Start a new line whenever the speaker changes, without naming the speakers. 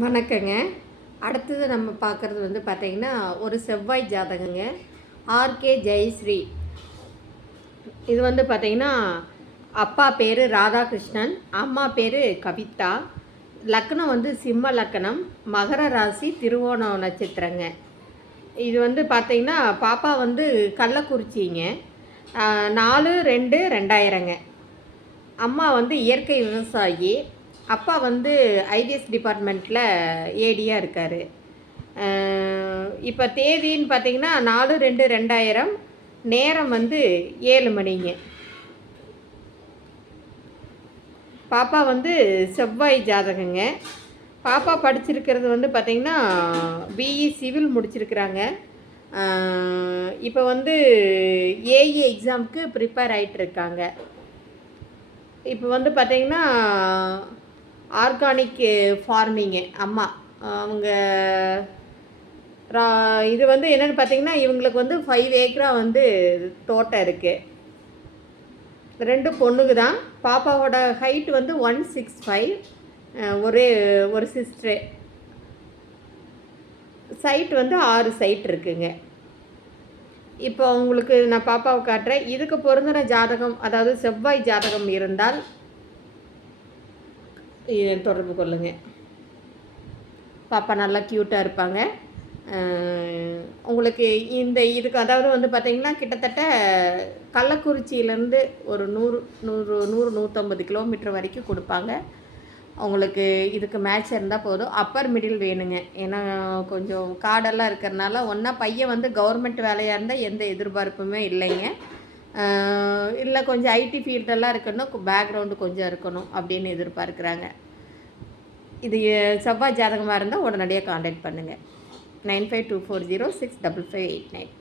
வணக்கங்க. அடுத்தது நம்ம பார்க்குறது வந்து பார்த்திங்கன்னா ஒரு செவ்வாய் ஜாதகங்க. R K Jayashree. இது வந்து பார்த்திங்கன்னா அப்பா பேர் ராதாகிருஷ்ணன் அம்மா பேர் கவிதா. லக்னம் வந்து சிம்ம லக்னம் மகர ராசி திருவோணம் நட்சத்திரங்க. இது வந்து பார்த்திங்கன்னா பாப்பா வந்து கள்ளக்குறிச்சிங்க. நாலு ரெண்டு ரெண்டாயிரங்க. அம்மா வந்து இயற்கை விவசாயி. அப்பா வந்து ஐடிஎஸ் டிபார்ட்மெண்ட்டில் ஏடியாக இருக்கார். இப்போ தேதின்னு பார்த்தீங்கன்னா நாலு ரெண்டு ரெண்டாயிரம் நேரம் வந்து ஏழு மணிங்க. பாப்பா வந்து செவ்வாய் ஜாதகங்க. பாப்பா படிச்சிருக்கிறது வந்து பார்த்திங்கன்னா பிஇ சிவில் முடிச்சிருக்கிறாங்க. இப்போ வந்து ஏஇ எக்ஸாமுக்கு ப்ரிப்பேர் ஆகிட்டு இருக்காங்க இப்போ வந்து பார்த்திங்கன்னா ஆர்கானிக் ஃபார்மிங்கு அம்மா. அவங்க ரா- இது வந்து என்னென்னு பார்த்தீங்கன்னா இவங்களுக்கு வந்து ஃபைவ் ஏக்கரா வந்து தோட்டம் இருக்குது ரெண்டு பொண்ணுக்கு தான். பாப்பாவோட ஹைட் வந்து ஒன் சிக்ஸ் ஃபைவ் ஒரே ஒரு சிஸ்டரு சைட் வந்து ஆறு சைட் இருக்குங்க. இப்போ உங்களுக்கு நான் பாப்பாவை காட்டுறேன். இதுக்கு பொருந்தின ஜாதகம் அதாவது செவ்வாய் ஜாதகம் இருந்தால் தொடர்பு கொள்ளுங்கள் பாப்பா நல்லா க்யூட்டாக இருப்பாங்க. உங்களுக்கு இந்த இதுக்கு அதாவது வந்து பார்த்திங்கன்னா கிட்டத்தட்ட கள்ளக்குறிச்சியிலேருந்து ஒரு நூறு நூறு நூறு நூற்றம்பது கிலோமீட்டர் வரைக்கும் கொடுப்பாங்க. உங்களுக்கு இதுக்கு மேட்ச் இருந்தால் போதும். அப்பர் மிடில் வேணுங்க. ஏன்னா கொஞ்சம் காடெல்லாம் இருக்கிறனால ஒன்றா பையன் வந்து கவர்மெண்ட் வேலையாக இருந்தால் எந்த எதிர்பார்ப்புமே இல்லைங்க. இல்லை கொஞ்சம் ஐடி ஃபீல்டெல்லாம் இருக்கணும் பேக்ரவுண்டு கொஞ்சம் இருக்கணும் அப்படின்னு எதிர்பார்க்குறாங்க. இது செவ்வாய் ஜாதகமாக இருந்தால் உடனடியாக காண்டாக்ட் பண்ணுங்கள் nine five two four zero six double five eight nine.